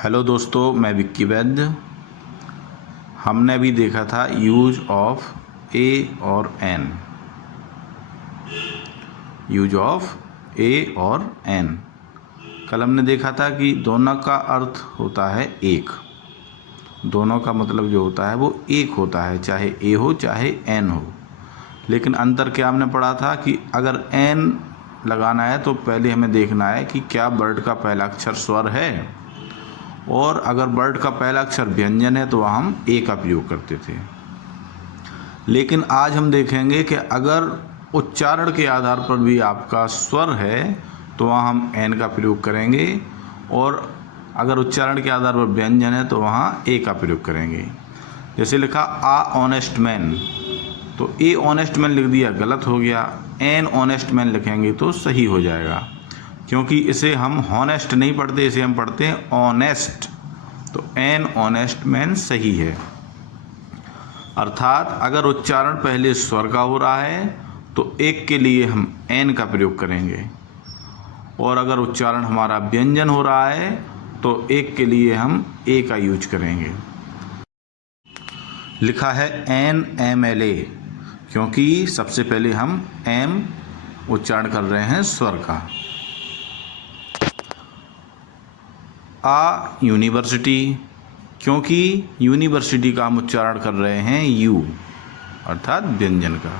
Hello दोस्तों, मैं विक्की वैद्य। हमने अभी देखा था यूज ऑफ ए और एन। यूज ऑफ ए और एन। कल हमने देखा था कि दोनों का अर्थ होता है एक। दोनों का मतलब जो होता है वो एक होता है, चाहे ए हो चाहे एन हो। लेकिन अंतर क्या हमने पढ़ा था कि अगर एन लगाना है तो पहले हमें देखना है कि क्या वर्ड का पहला अक्षर स्वर है, और अगर वर्ड का पहला अक्षर व्यंजन है तो वहाँ हम ए का प्रयोग करते थे। लेकिन आज हम देखेंगे कि अगर उच्चारण के आधार पर भी आपका स्वर है तो वहाँ हम एन का प्रयोग करेंगे, और अगर उच्चारण के आधार पर व्यंजन है तो वहाँ ए का प्रयोग करेंगे। जैसे लिखा आ ऑनेस्ट मैन, तो ए ऑनेस्ट मैन लिख दिया, गलत हो गया। एन ऑनेस्ट मैन लिखेंगे तो सही हो जाएगा, क्योंकि इसे हम हॉनेस्ट नहीं पढ़ते, इसे हम पढ़ते हैं ऑनेस्ट। तो एन ऑनेस्ट मैन सही है। अर्थात अगर उच्चारण पहले स्वर का हो रहा है तो एक के लिए हम एन का प्रयोग करेंगे, और अगर उच्चारण हमारा व्यंजन हो रहा है तो एक के लिए हम ए का यूज करेंगे। लिखा है एन एम एल ए, क्योंकि सबसे पहले हम एम उच्चारण कर रहे हैं स्वर का। आ यूनिवर्सिटी, क्योंकि यूनिवर्सिटी का हम उच्चारण कर रहे हैं यू अर्थात व्यंजन का।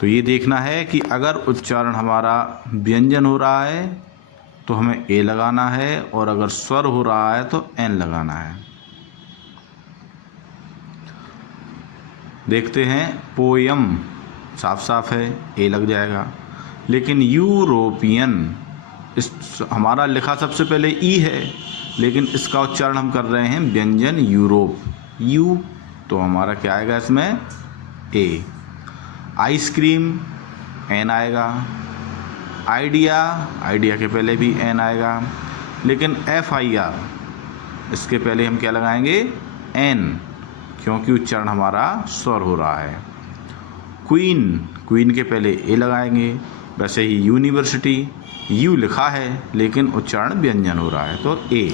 तो ये देखना है कि अगर उच्चारण हमारा व्यंजन हो रहा है तो हमें ए लगाना है, और अगर स्वर हो रहा है तो एन लगाना है। देखते हैं, पोयम साफ साफ है, ए लग जाएगा। लेकिन यूरोपियन, इस हमारा लिखा सबसे पहले ई है, लेकिन इसका उच्चारण हम कर रहे हैं व्यंजन यूरोप, यू, तो हमारा क्या आएगा इसमें ए। आइसक्रीम एन आएगा। आइडिया, आइडिया के पहले भी एन आएगा, लेकिन FIR, इसके पहले हम क्या लगाएंगे एन, क्योंकि उच्चारण हमारा स्वर हो रहा है। क्वीन, क्वीन के पहले ए लगाएंगे। वैसे ही यूनिवर्सिटी, यू लिखा है लेकिन उच्चारण व्यंजन हो रहा है तो ए।